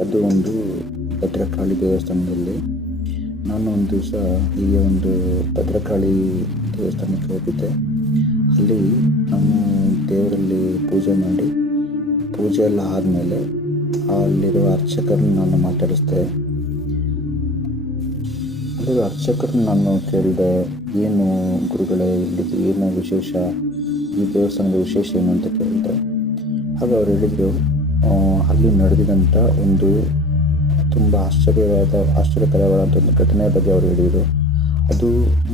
ಅದು ಒಂದು ಭದ್ರಕಾಳಿ ದೇವಸ್ಥಾನದಲ್ಲಿ. ನಾನು ಒಂದು ದಿವಸ ಹೀಗೆ ಒಂದು ಭದ್ರಕಾಳಿ ದೇವಸ್ಥಾನಕ್ಕೆ ಹೋಗಿದ್ದೆ. ಅಲ್ಲಿ ನಾನು ದೇವರಲ್ಲಿ ಪೂಜೆ ಮಾಡಿ, ಪೂಜೆ ಎಲ್ಲ ಆದಮೇಲೆ ಅಲ್ಲಿರುವ ಅರ್ಚಕರನ್ನ ನಾನು ಮಾತಾಡಿಸ್ದೆ. ಅಲ್ಲಿರುವ ಅರ್ಚಕರನ್ನ ನಾನು ಕೇಳಿದೆ, ಏನು ಗುರುಗಳೇ ಇಲ್ಲಿದ್ದು ಏನು ವಿಶೇಷ, ಈ ದೇವಸ್ಥಾನದ ವಿಶೇಷ ಏನು ಅಂತ ಕೇಳಿದೆ. ಆಗ ಅವ್ರು ಹೇಳಿದರು, ಅಲ್ಲಿ ನಡೆದಿದಂಥ ಒಂದು ತುಂಬ ಆಶ್ಚರ್ಯಕರವಾದಂಥ ಒಂದು ಘಟನೆಯ ಬಗ್ಗೆ ಅವರು ಹೇಳಿದರು. ಅದು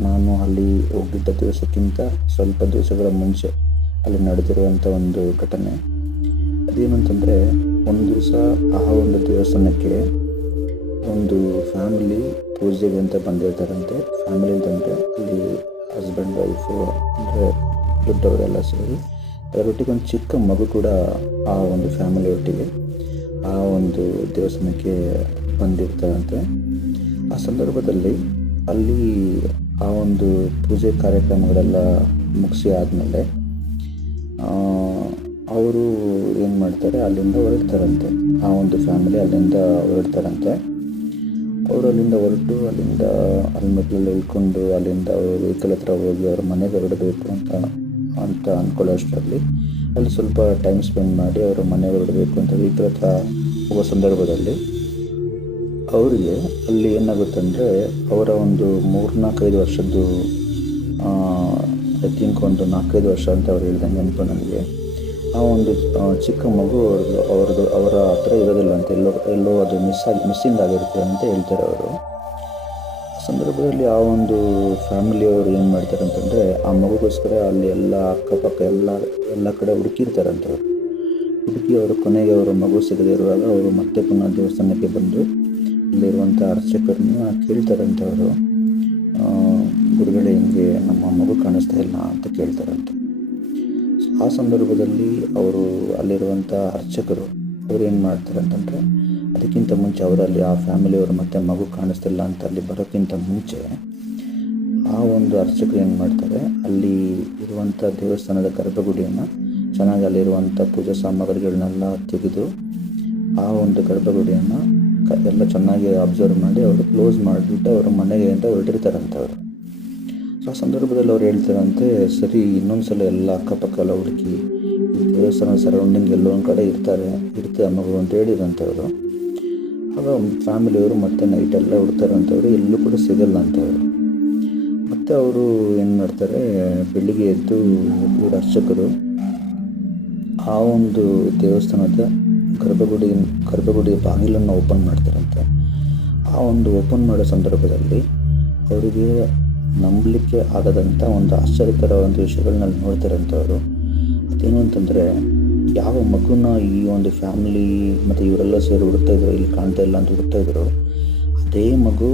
ನಾನು ಅಲ್ಲಿ ಹೋಗಿದ್ದ ದಿವಸಕ್ಕಿಂತ ಸ್ವಲ್ಪ ದಿವಸಗಳ ಮುಂಚೆ ಅಲ್ಲಿ ನಡೆದಿರುವಂಥ ಒಂದು ಘಟನೆ. ಅದೇನು ಅಂತಂದರೆ, ಒಂದು ದಿವಸ ಆ ಒಂದು ದೇವಸ್ಥಾನಕ್ಕೆ ಒಂದು ಫ್ಯಾಮಿಲಿ ಪೂಜೆಗೆ ಅಂತ ಬಂದಿರ್ತಾರಂತೆ. ಫ್ಯಾಮಿಲಿ ಅಂತಂದರೆ ಅಲ್ಲಿ ಹಸ್ಬೆಂಡ್ ವೈಫು ಅಂದರೆ ದೊಡ್ಡವರೆಲ್ಲ ಸೇರಿ, ಅದರೊಟ್ಟಿಗೆ ಒಂದು ಚಿಕ್ಕ ಮಗು ಕೂಡ ಆ ಒಂದು ಫ್ಯಾಮಿಲಿ ಒಟ್ಟಿಗೆ ಆ ಒಂದು ದೇವಸ್ಥಾನಕ್ಕೆ ಬಂದಿರ್ತಾರಂತೆ. ಆ ಸಂದರ್ಭದಲ್ಲಿ ಅಲ್ಲಿ ಆ ಒಂದು ಪೂಜೆ ಕಾರ್ಯಕ್ರಮಗಳೆಲ್ಲ ಮುಗಿಸಿ ಆದಮೇಲೆ ಅವರು ಏನು ಮಾಡ್ತಾರೆ, ಅಲ್ಲಿಂದ ಹೊರಡ್ತಾರಂತೆ. ಆ ಒಂದು ಫ್ಯಾಮಿಲಿ ಅಲ್ಲಿಂದ ಹೊರಡ್ತಾರಂತೆ. ಅವರು ಅಲ್ಲಿಂದ ಹೊರಟು ಅಲ್ಲಿ ಮೆಟ್ಲೆಲ್ಲ ಇಳ್ಕೊಂಡು ಅಲ್ಲಿಂದ ವೆಹಿಕಲ್ ಹತ್ರ ಹೋಗಿ ಅವ್ರ ಮನೆಗೆ ಹೊರಡಬೇಕು ಅಂತ ಅಂದ್ಕೊಳ್ಳೋ ಅಷ್ಟರಲ್ಲಿ ಅಲ್ಲಿ ಸ್ವಲ್ಪ ಟೈಮ್ ಸ್ಪೆಂಡ್ ಮಾಡಿ ಅವರು ಮನೆಗೆ ಹೊರಡಬೇಕು ಅಂತ ವೆಹಿಕಲ್ ಹತ್ರ ಹೋಗೋ ಸಂದರ್ಭದಲ್ಲಿ ಅವರಿಗೆ ಅಲ್ಲಿ ಏನಾಗುತ್ತೆ ಅಂದರೆ, ಅವರ ಒಂದು 3-4-5 ವರ್ಷದ್ದು ಐ ಥಿಂಕ್ ಒಂದು 4-5 ವರ್ಷ ಅಂತ ಅವ್ರು ಹೇಳ್ದಂಗೆ ನೆನಪು ನನಗೆ. ಆ ಒಂದು ಚಿಕ್ಕ ಮಗು ಅವರ ಹತ್ರ ಇರೋದಿಲ್ಲ ಅಂತ, ಎಲ್ಲೋ ಅದು ಮಿಸ್ಸಿಂಗ್ ಆಗಿರುತ್ತೆ ಅಂತ ಹೇಳ್ತಾರೆ ಅವರು. ಆ ಸಂದರ್ಭದಲ್ಲಿ ಆ ಒಂದು ಫ್ಯಾಮಿಲಿಯವರು ಏನು ಮಾಡ್ತಾರೆ ಅಂತಂದರೆ, ಆ ಮಗುಗೋಸ್ಕರ ಅಲ್ಲಿ ಎಲ್ಲ ಅಕ್ಕಪಕ್ಕ ಎಲ್ಲ ಕಡೆ ಹುಡುಕಿರ್ತಾರಂತೆ. ಹುಡುಕಿ ಅವರು ಕೊನೆಗೆ ಅವರ ಮಗು ಸಿಗದೇ ಇರುವಾಗ ಅವರು ಮತ್ತೆ ಪುನಃ ದೇವಸ್ಥಾನಕ್ಕೆ ಬಂದು ಅಲ್ಲಿರುವಂಥ ಅರ್ಚಕರನ್ನ ಕೇಳ್ತಾರಂತೆ. ಅವರು ಗುರುಗಳೇ, ಹಿಂಗೆ ನಮ್ಮ ಮಗು ಕಾಣಿಸ್ತಾ ಇಲ್ಲ ಅಂತ ಕೇಳ್ತಾರಂತೆ. ಆ ಸಂದರ್ಭದಲ್ಲಿ ಅವರು ಅಲ್ಲಿರುವಂಥ ಅರ್ಚಕರು ಅವ್ರು ಏನು ಮಾಡ್ತಾರೆ ಅಂತಂದರೆ, ಅದಕ್ಕಿಂತ ಮುಂಚೆ ಅವರಲ್ಲಿ ಆ ಫ್ಯಾಮಿಲಿಯವರು ಮತ್ತೆ ಮಗು ಕಾಣಿಸ್ತಿಲ್ಲ ಅಂತ ಅಲ್ಲಿ ಬರೋಕ್ಕಿಂತ ಮುಂಚೆ ಆ ಒಂದು ಅರ್ಚಕರು ಏನು ಮಾಡ್ತಾರೆ, ಅಲ್ಲಿ ಇರುವಂಥ ದೇವಸ್ಥಾನದ ಗರ್ಭಗುಡಿಯನ್ನು ಚೆನ್ನಾಗಿ ಅಲ್ಲಿರುವಂಥ ಪೂಜಾ ಸಾಮಗ್ರಿಗಳನ್ನೆಲ್ಲ ತೆಗೆದು ಆ ಒಂದು ಗರ್ಭಗುಡಿಯನ್ನು ಎಲ್ಲ ಚೆನ್ನಾಗಿ ಅಬ್ಸರ್ವ್ ಮಾಡಿ ಅವರು ಕ್ಲೋಸ್ ಮಾಡಿಬಿಟ್ಟು ಅವರ ಮನೆಗೆ ಅಂತ ಹೊರಟಿರ್ತಾರಂತೆ ಅವರು. ಸೊ ಆ ಸಂದರ್ಭದಲ್ಲಿ ಅವ್ರು ಹೇಳ್ತಾರಂತೆ, ಸರಿ ಇನ್ನೊಂದು ಸಲ ಎಲ್ಲ ಅಕ್ಕಪಕ್ಕ ಎಲ್ಲ ಹುಡುಕಿ ಈ ದೇವಸ್ಥಾನದ ಸರೌಂಡಿಂಗ್ ಎಲ್ಲೋ ಒಂದು ಕಡೆ ಇರ್ತದೆ ಮಗು ಅಂತ ಹೇಳಿದಂಥವ್ರು. ಆಗ ಫ್ಯಾಮಿಲಿಯವರು ಮತ್ತೆ ನೈಟೆಲ್ಲ ಹುಡ್ತಾರಂಥವ್ರು, ಎಲ್ಲೂ ಕೂಡ ಸಿಗಲ್ಲ ಅಂತವರು. ಮತ್ತು ಅವರು ಏನು ಮಾಡ್ತಾರೆ, ಬೆಳಿಗ್ಗೆ ಎದ್ದು ಇವರು ಅರ್ಚಕರು ಆ ಒಂದು ದೇವಸ್ಥಾನದ ಗರ್ಭಗುಡಿಯ ಬಾಗಿಲನ್ನು ಓಪನ್ ಮಾಡ್ತಾರಂತೆ. ಆ ಒಂದು ಓಪನ್ ಮಾಡೋ ಸಂದರ್ಭದಲ್ಲಿ ಅವರಿಗೆ ನಂಬಲಿಕ್ಕೆ ಆಗದಂಥ ಒಂದು ಆಶ್ಚರ್ಯಕರವಾದಂಥ ವಿಷಯಗಳನ್ನ ನೋಡ್ತಾರಂಥವ್ರು. ಅದೇನು ಅಂತಂದರೆ, ಯಾವ ಮಗುನ ಈ ಒಂದು ಫ್ಯಾಮಿಲಿ ಮತ್ತು ಇವರೆಲ್ಲ ಸೇರಿ ಹುಡುಕ್ತಾಯಿದ್ರು, ಇಲ್ಲಿ ಕಾಣ್ತಾ ಇಲ್ಲ ಅಂತ ಹುಡುಕ್ತಾಯಿದ್ರು, ಅದೇ ಮಗು